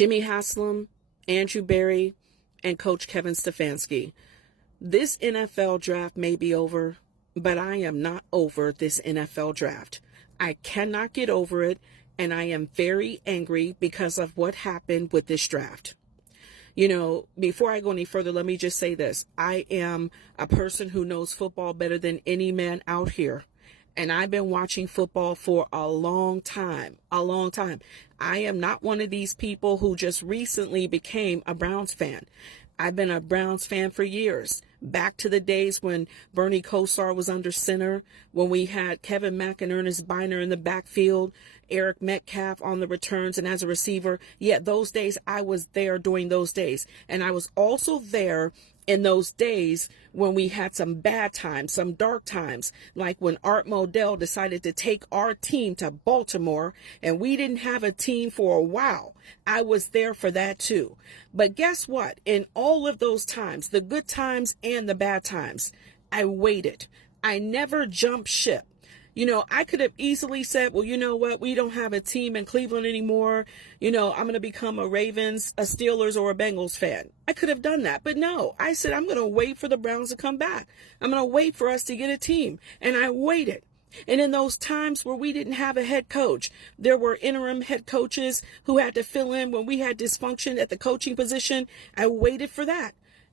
Jimmy Haslam, Andrew Berry, and Coach Kevin Stefanski. This NFL draft may be over, but I am not over this NFL draft. I cannot get over it, and I am very angry because of what happened with this draft. You know, before I go any further, let me just say this. I am a person who knows football better than any man out here. And I've been watching football for a long time. I am not one of these people who just recently became a Browns fan. I've been a Browns fan for years. Back to the days when Bernie Kosar was under center, when we had Kevin Mack and Ernest Biner in the backfield, Eric Metcalf on the returns and as a receiver. Yeah, those days, I was there during those days. And I was also there in those days when we had some bad times, some dark times, like when Art Modell decided to take our team to Baltimore and we didn't have a team for a while. I was there for that too. But guess what? In all of those times, the good times and the bad times, I waited. I never jumped ship. You know, I could have easily said, well, you know what? We don't have a team in Cleveland anymore. You know, I'm going to become a Ravens, a Steelers, or a Bengals fan. I could have done that. But no, I said, I'm going to wait for the Browns to come back. I'm going to wait for us to get a team. And I waited. And in those times where we didn't have a head coach, there were interim head coaches who had to fill in when we had dysfunction at the coaching position. I waited for that.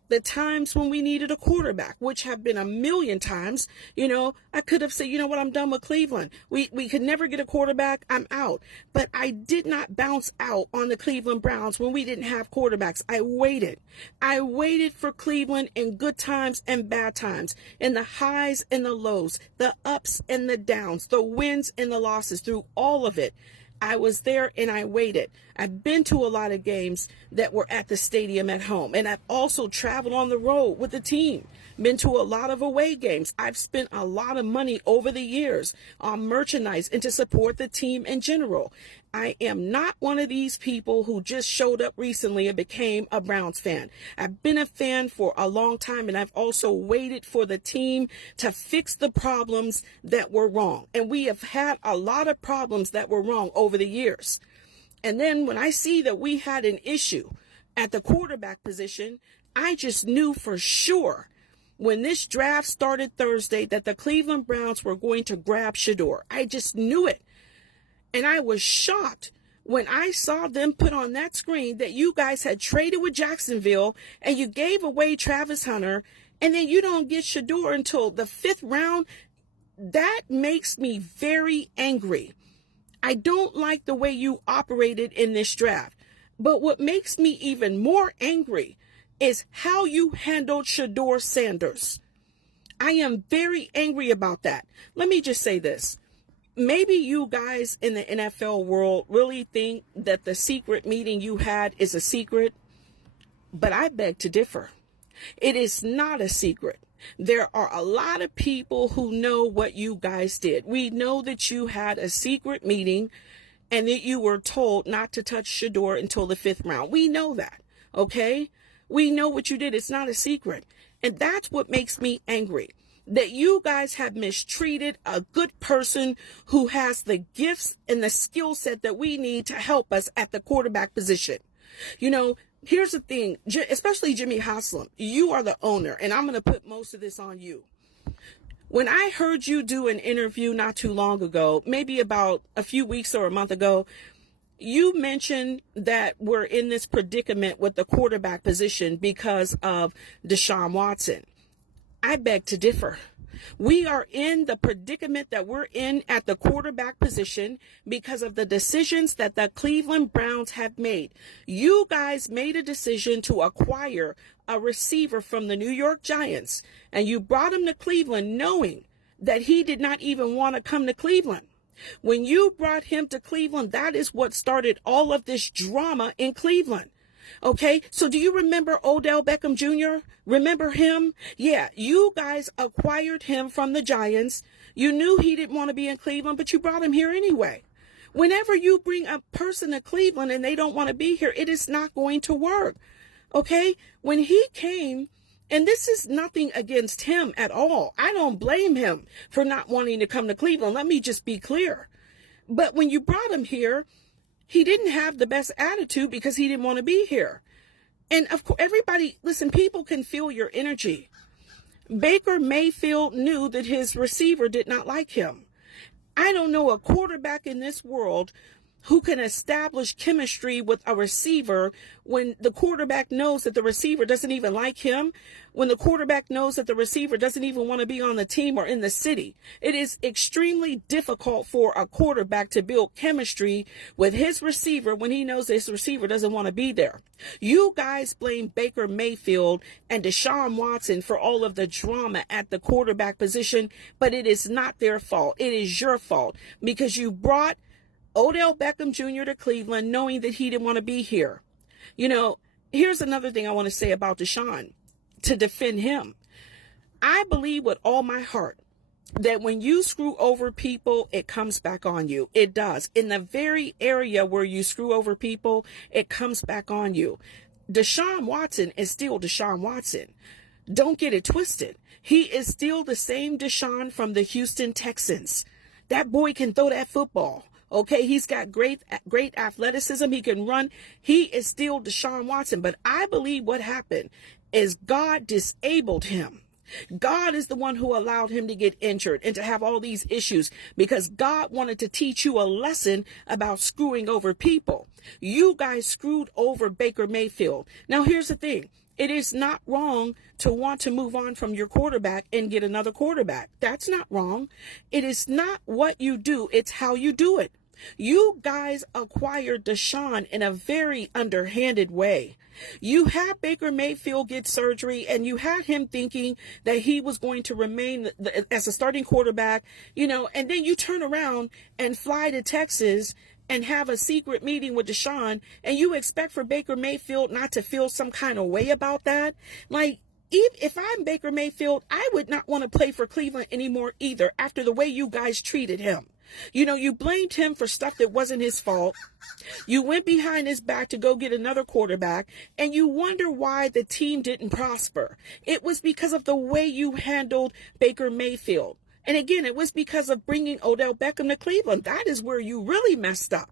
The times when we needed a quarterback, which have been a million times, you know, I could have said, you know what, I'm done with Cleveland. We could never get a quarterback. I'm out. But I did not bounce out on the Cleveland Browns when we didn't have quarterbacks. I waited. I waited for Cleveland in good times and bad times, in the highs and the lows, the ups and the downs, the wins and the losses, through all of it. I was there and I waited. I've been to a lot of games that were at the stadium at home. And I've also traveled on the road with the team. Been to a lot of away games. I've spent a lot of money over the years on merchandise and to support the team in general. I am not one of these people who just showed up recently and became a Browns fan. I've been a fan for a long time, and I've also waited for the team to fix the problems that were wrong. And we have had a lot of problems that were wrong over the years. And then when I see that we had an issue at the quarterback position, I just knew for sure when this draft started Thursday that the Cleveland Browns were going to grab Shedeur. I just knew it. And I was shocked when I saw them put on that screen that you guys had traded with Jacksonville and you gave away Travis Hunter, and then you don't get Shedeur until the 5th round. That makes me very angry. I don't like the way you operated in this draft. But what makes me even more angry is how you handled Shedeur Sanders. I am very angry about that. Let me just say this. Maybe you guys in the NFL world really think that the secret meeting you had is a secret, but I beg to differ. It is not a secret. There are a lot of people who know what you guys did. We know that you had a secret meeting and that you were told not to touch Shedeur until the 5th round. We know that, okay? We know what you did. It's not a secret. And that's what makes me angry. That you guys have mistreated a good person who has the gifts and the skill set that we need to help us at the quarterback position. You know, here's the thing, especially Jimmy Haslam, you are the owner, and I'm going to put most of this on you. When I heard you do an interview not too long ago, maybe about a few weeks or a month ago, you mentioned that we're in this predicament with the quarterback position because of Deshaun Watson. I beg to differ. We are in the predicament that we're in at the quarterback position because of the decisions that the Cleveland Browns have made. You guys made a decision to acquire a receiver from the New York Giants, and you brought him to Cleveland knowing that he did not even want to come to Cleveland. When you brought him to Cleveland, that is what started all of this drama in Cleveland. Okay, so do you remember Odell Beckham Jr.? Remember him? Yeah, you guys acquired him from the Giants. You knew he didn't want to be in Cleveland, but you brought him here anyway. Whenever you bring a person to Cleveland and they don't want to be here, it is not going to work. Okay, when he came, and this is nothing against him at all. I don't blame him for not wanting to come to Cleveland. Let me just be clear. But when you brought him here, He didn't have the best attitude because he didn't want to be here. And of course, everybody, listen, people can feel your energy. Baker Mayfield knew that his receiver did not like him. I don't know a quarterback in this world who can establish chemistry with a receiver when the quarterback knows that the receiver doesn't even like him, when the quarterback knows that the receiver doesn't even want to be on the team or in the city. It is extremely difficult for a quarterback to build chemistry with his receiver when he knows his receiver doesn't want to be there. You guys blame Baker Mayfield and Deshaun Watson for all of the drama at the quarterback position, but it is not their fault. It is your fault because you brought Odell Beckham Jr. to Cleveland knowing that he didn't want to be here. You know, here's another thing I want to say about Deshaun to defend him. I believe with all my heart that when you screw over people, it comes back on you. It does. In the very area where you screw over people, it comes back on you. Deshaun Watson is still Deshaun Watson. Don't get it twisted. He is still the same Deshaun from the Houston Texans. That boy can throw that football. Okay, he's got great athleticism. He can run. He is still Deshaun Watson. But I believe what happened is God disabled him. God is the one who allowed him to get injured and to have all these issues because God wanted to teach you a lesson about screwing over people. You guys screwed over Baker Mayfield. Now, here's the thing. It is not wrong to want to move on from your quarterback and get another quarterback. That's not wrong. It is not what you do. It's how you do it. You guys acquired Deshaun in a very underhanded way. You had Baker Mayfield get surgery and you had him thinking that he was going to remain as a starting quarterback, you know, and then you turn around and fly to Texas and have a secret meeting with Deshaun, and you expect for Baker Mayfield not to feel some kind of way about that? Like, if I'm Baker Mayfield, I would not want to play for Cleveland anymore either after the way you guys treated him. You know, you blamed him for stuff that wasn't his fault. You went behind his back to go get another quarterback, and you wonder why the team didn't prosper. It was because of the way you handled Baker Mayfield. And again, it was because of bringing Odell Beckham to Cleveland. That is where you really messed up.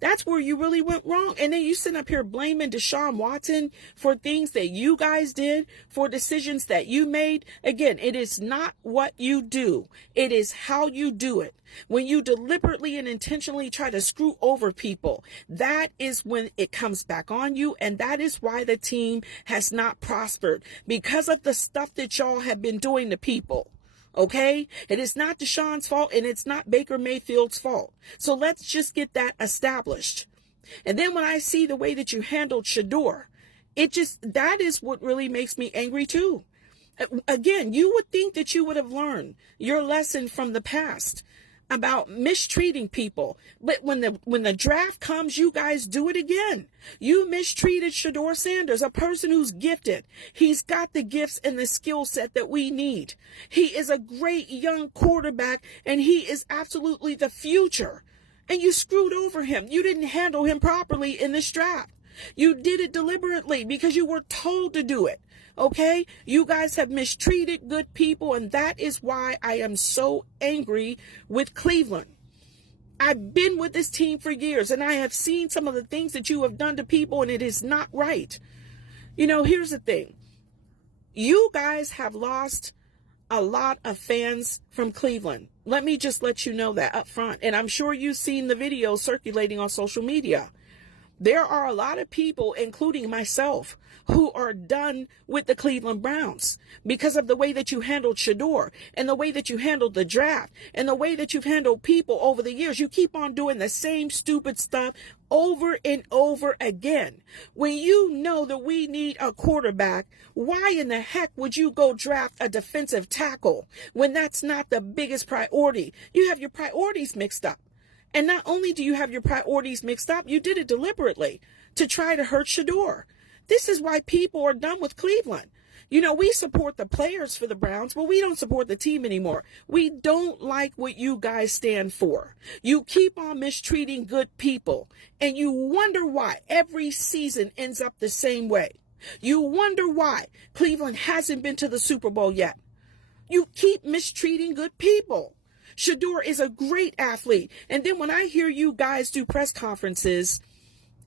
That's where you really went wrong. And then you sit up here blaming Deshaun Watson for things that you guys did, for decisions that you made. Again, it is not what you do. It is how you do it. When you deliberately and intentionally try to screw over people, that is when it comes back on you. And that is why the team has not prospered, because of the stuff that y'all have been doing to people. Okay? It is not Deshaun's fault and it's not Baker Mayfield's fault. So let's just get that established. And then when I see the way that you handled Shedeur, that is what really makes me angry too. Again, you would think that you would have learned your lesson from the past about mistreating people. But when the draft comes, you guys do it again. You mistreated Shedeur Sanders, a person who's gifted. He's got the gifts and the skill set that we need. He is a great young quarterback, and he is absolutely the future. And you screwed over him. You didn't handle him properly in this draft. You did it deliberately because you were told to do it. Okay, you guys have mistreated good people, and that is why I am so angry with Cleveland. I've been with this team for years, and I have seen some of the things that you have done to people, and it is not right. You know, here's the thing. You guys have lost a lot of fans from Cleveland. Let me just let you know that up front, and I'm sure you've seen the videos circulating on social media. There are a lot of people, including myself, who are done with the Cleveland Browns because of the way that you handled Shedeur and the way that you handled the draft and the way that you've handled people over the years. You keep on doing the same stupid stuff over and over again. When you know that we need a quarterback, why in the heck would you go draft a defensive tackle when that's not the biggest priority? You have your priorities mixed up. And not only do you have your priorities mixed up, you did it deliberately to try to hurt Shedeur. This is why people are done with Cleveland. You know, we support the players for the Browns, but we don't support the team anymore. We don't like what you guys stand for. You keep on mistreating good people, and you wonder why every season ends up the same way. You wonder why Cleveland hasn't been to the Super Bowl yet. You keep mistreating good people. Shedeur is a great athlete. And then when I hear you guys do press conferences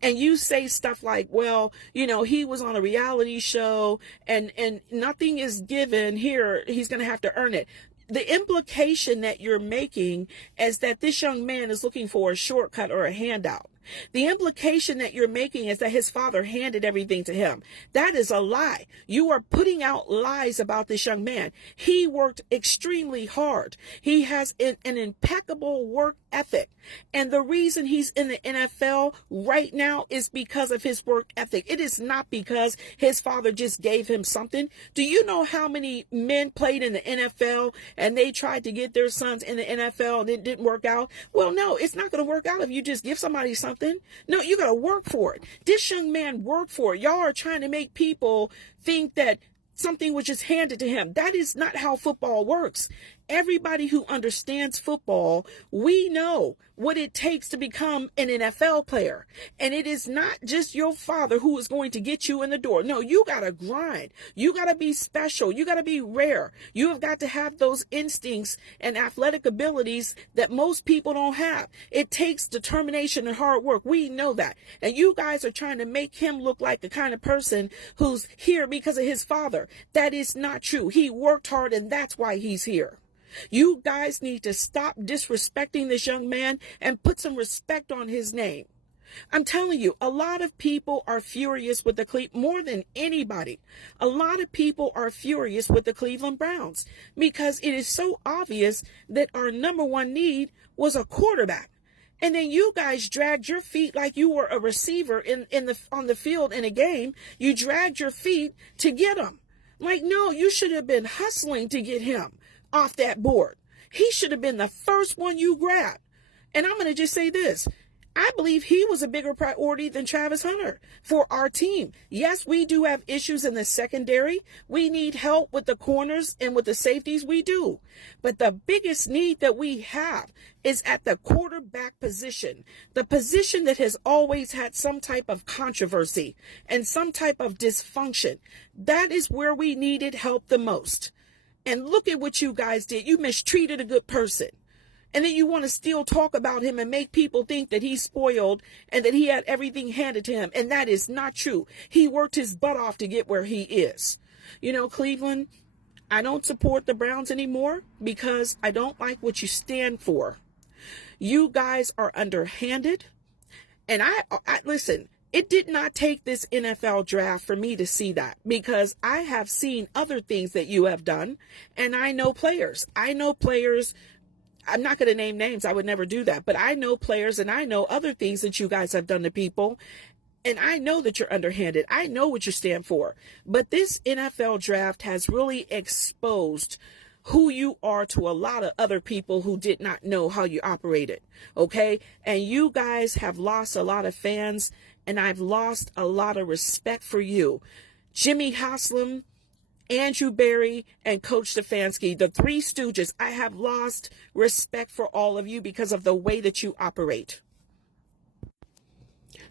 and you say stuff like, well, he was on a reality show and nothing is given here, he's going to have to earn it. The implication that you're making is that this young man is looking for a shortcut or a handout. The implication that you're making is that his father handed everything to him. That is a lie. You are putting out lies about this young man. He worked extremely hard. He has an impeccable work ethic. And the reason he's in the NFL right now is because of his work ethic. It is not because his father just gave him something. Do you know how many men played in the NFL and they tried to get their sons in the NFL and it didn't work out? Well, no, it's not going to work out if you just give somebody something. No, you got to work for it. This young man worked for it. Y'all are trying to make people think that something was just handed to him. That is not how football works. Everybody who understands football, we know what it takes to become an NFL player. And it is not just your father who is going to get you in the door. No, you got to grind. You got to be special. You got to be rare. You have got to have those instincts and athletic abilities that most people don't have. It takes determination and hard work. We know that. And you guys are trying to make him look like the kind of person who's here because of his father. That is not true. He worked hard and that's why he's here. You guys need to stop disrespecting this young man and put some respect on his name. I'm telling you, a lot of people are furious with more than anybody. A lot of people are furious with the Cleveland Browns because it is so obvious that our number one need was a quarterback. And then you guys dragged your feet like you were a receiver on the field in a game. You dragged your feet to get him. Like, no, you should have been hustling to get him off that board. He should have been the first one you grabbed. And I'm going to just say this. I believe he was a bigger priority than Travis Hunter for our team. Yes, we do have issues in the secondary. We need help with the corners and with the safeties. We do. But the biggest need that we have is at the quarterback position, the position that has always had some type of controversy and some type of dysfunction. That is where we needed help the most. And look at what you guys did. You mistreated a good person. And then you want to still talk about him and make people think that he's spoiled and that he had everything handed to him. And that is not true. He worked his butt off to get where he is. Cleveland, I don't support the Browns anymore because I don't like what you stand for. You guys are underhanded. And I listen. It did not take this NFL draft for me to see that because I have seen other things that you have done and I know players. I'm not going to name names. I would never do that. But I know players and I know other things that you guys have done to people. And I know that you're underhanded. I know what you stand for. But this NFL draft has really exposed who you are to a lot of other people who did not know how you operated. Okay? And you guys have lost a lot of fans. And I've lost a lot of respect for you. Jimmy Haslam, Andrew Berry, and Coach Stefanski, the three stooges, I have lost respect for all of you because of the way that you operate.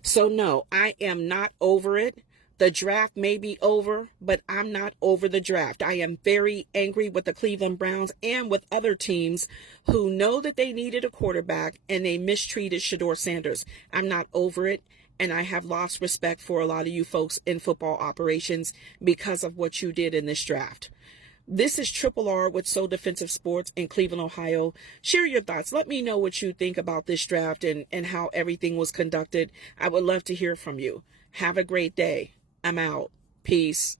So no, I am not over it. The draft may be over, but I'm not over the draft. I am very angry with the Cleveland Browns and with other teams who know that they needed a quarterback and they mistreated Shedeur Sanders. I'm not over it. And I have lost respect for a lot of you folks in football operations because of what you did in this draft. This is Triple R with Soul Defensive Sports in Cleveland, Ohio. Share your thoughts. Let me know what you think about this draft and how everything was conducted. I would love to hear from you. Have a great day. I'm out. Peace.